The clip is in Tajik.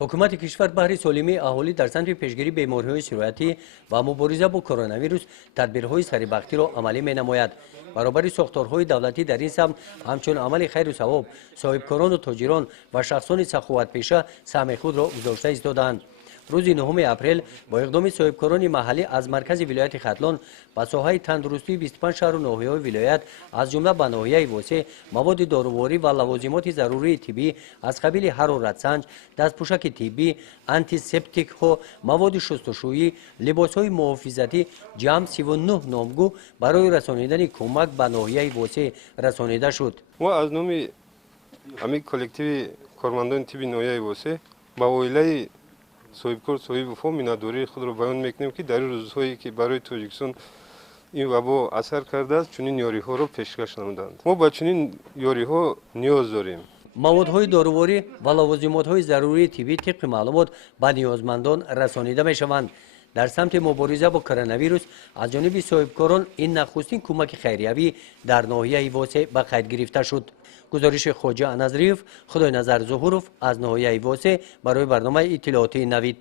ҳукумати кишвар баҳри солимии аҳолӣ дар самти пешгирии бемориҳои сироятӣ ва мубориза бо коронавирус тадбирҳои сарибахтиро амалӣ менамояд. баробари сохторҳои давлатӣ дар ин самт ҳамчун амали хайру савоб соҳибкорону тоҷирон ва шахсони саховатпеша саҳми худро гузошта истодаанд. рӯзи 9 апрел бо иқдоми соҳибкорони маҳаллӣ аз маркази вилояти хатлон ба соҳаи тандурустии 25 шаҳру ноҳияҳои вилоят аз ҷумла ба ноҳияи восе маводи доруворӣ ва лавозимоти зарурии тиббӣ аз қабили ҳароратсанҷ, дастпӯшаки тиббӣ, антисептикҳо, маводи шустушӯӣ, либосҳои муҳофизатӣ ҷамъ 39 номгӯ барои расонидани кӯмак ба ноҳияи восе расонида шуд. ва аз номи ҳамаи коллективи кормандони тибби ноҳияи восе ба оилаи соҳибкор соҳиби вафо миннатдории худро баён мекунем ки дар рӯзҳое ки барои тоҷикистон ин вабо асар кардааст чунин ёриҳоро пешкаш намуданд. мо ба чунин ёриҳо ниёз дорем. маводҳои доруворӣ ва лавозимотҳои зарурии тиббӣ тибқи маълумот ба ниёзмандон расонида мешаванд. дар самти мубориза бо коронавирус аз ҷониби соҳибкорон ин нахустин кӯмаки хайриявӣ дар ноҳияи восе ба қайд гирифта шуд. гузориши хоҷа Аназриев, Худойназар Зуҳуров аз ноҳияи восе барои барномаи иттилоотии Навид.